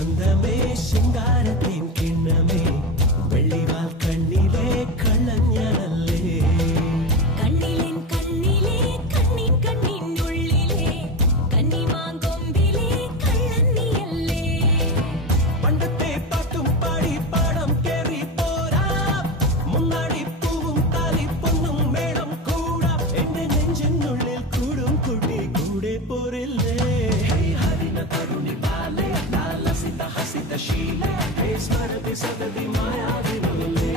ചന്തമേ ശൃംഗാരത്തിൻ കിണ്ണമേ വെള്ളിവാൽ കണ്ണിലെ കള്ളഞ്ഞാണല്ലേ കണ്ണിലെൻ കണ്ണിലെ കണ്ണിൻ കണ്ണിനുള്ളിലെ കന്നിമാങ്കൊമ്പിലെ കള്ളന്നിയല്ലേ പണ്ടത്തെ പാട്ടും പാടി പാടം കേറി പോരാ മുന്നാടി പൂവും താലിപ്പൊന്നും മേളം കൂടാ എന്റെ നെഞ്ചിനുള്ളിൽ കൂടും കുട്ടി കൂടെ പോരില്ലേ ഹരിന തരുണി ബാലെ ലാലസിത ഹസിത ശീലെ സ്മരതി സദതി മായാവിനുള്ളിലെ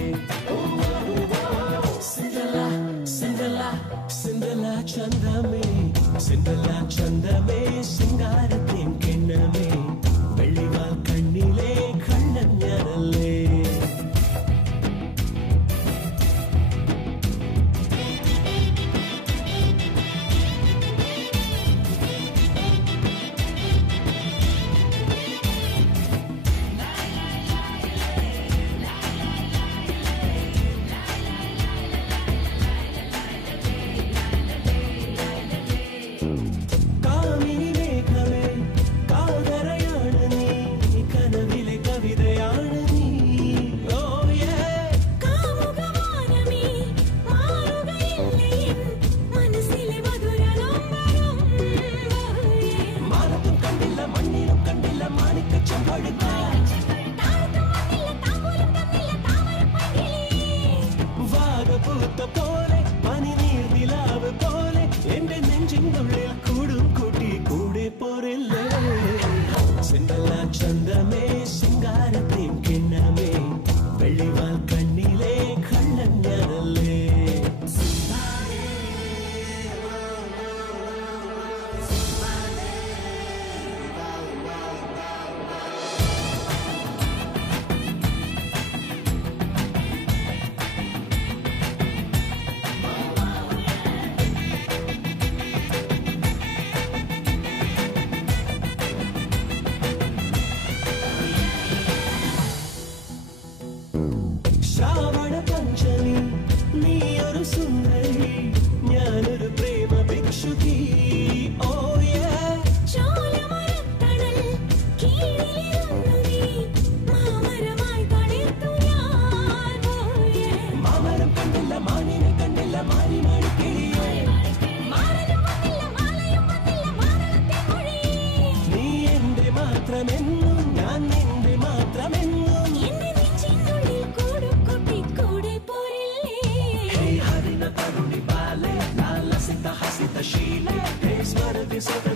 സിന്ദല സിന്ദല സിന്ദല ചന്ദമേ സിന്ദല ചന്ദമേ ശൃംഗാരത്തിൻ കിണ്ണമേ വെള്ളിവാൽ കണ്ണിലെ കണ്ണഞ്ഞാണല്ലേ കാമിനി മേഘമേ കാതരയാണ് നീ കനവിലെ കവിതയാണ് നീ ഓ യേ കാമുകവാനമേ മാറുകയില്ലേ മനസ്സിലെ മധുരനൊമ്പരം മാനത്തും കണ്ടില്ല മണ്ണിലും കണ്ടില്ല മാണിക്ക ചെമ്പഴുക്ക വാഗപൂത്ത പോലെ പനിനീർ നിലാവ് പോലെ എന്റെ നെഞ്ചിനുള്ളിൽ കൂടും കൂട്ടി കൂടെ പോരില്ലേ സിന്ദല ചന്ദമേ ശൃംഗാരത്തിൻ കിണ്ണമേ വെള്ളിവാൽ കണ്ണിലെ കള്ളഞ്ഞാണല്ലേ ശ്രാവണ പഞ്ചമി നീ ഒരു സുന്ദരി ഞാനൊരു പ്രേമ ഭിക്ഷുകി ഓ യേ ചോലമരത്തണൽ കീഴിലിരുന്നു നീ മാമരമായി തളിർത്തു ഞാൻ മാമരം കണ്ടില്ല മാനിനെ കണ്ടില്ല മാരി മാണിക്കിളിയേ മാറനും വന്നില്ല മാലയും വന്നില്ല മാറണത്തെ മൊഴി നീ എന്റെ മാത്രമെന്നും ഞാൻ നിന്റെ മാത്രമെന്നും എന്റെ നെഞ്ചിനുള്ളിൽ കൂടും കുട്ടി കൂടെ പോരില്ലേ ഹരിന തരുണി ബാലെ ലാലസിത ഹസിത ശീലെ സ്മരതി സദ